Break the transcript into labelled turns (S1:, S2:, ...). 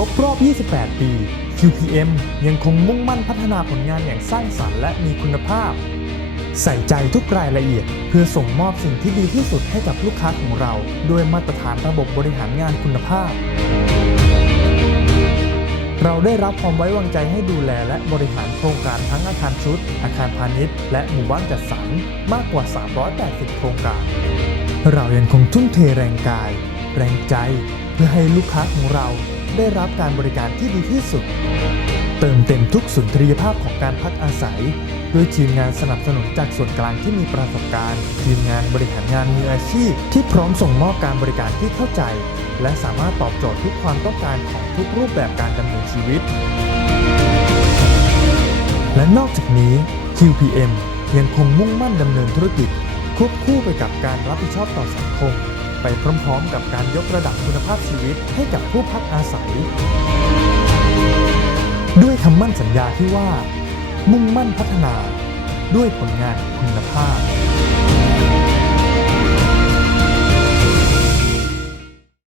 S1: รบรอบ 28 ปี QPM ยังคงมุ่งมั่นพัฒนาผลงานอย่างสร้างสรรค์และมีคุณภาพ ใส่ใจทุกรายละเอียด เพื่อส่งมอบสิ่งที่ดีที่สุดให้กับลูกค้าของเราด้วยมาตรฐานระบบบริหารงานคุณภาพ เราได้รับความไว้วางใจให้ดูแลและบริหารโครงการทั้งอาคารชุด อาคารพาณิชย์ และหมู่บ้านจัดสรรมากกว่า 380 โครงการ เรายังคงทุ่มเทแรงกาย แรงใจ พื่อให้ลูกค้าของเราได้รับการบริการที่ดีที่สุด เติมเต็มทุกสุนทรียภาพของการพักอาศัย ด้วยทีมงานสนับสนุนจากส่วนกลางที่มีประสบการณ์ ทีมงานบริหารงานมืออาชีพ ที่พร้อมส่งมอบการบริการที่เข้าใจ และสามารถตอบโจทย์ทุกความต้องการของทุกรูปแบบการดำเนินชีวิต และนอกจากนี้ QPM ยังคงมุ่งมั่นดำเนินธุรกิจควบคู่ไปกับการรับผิดชอบต่อสังคม ไปพร้อมๆ กับการยกระดับคุณภาพชีวิตให้กับผู้พักอาศัย ด้วยคำมั่นสัญญาที่ว่า มุ่งมั่นพัฒนาด้วยผลงานคุณภาพ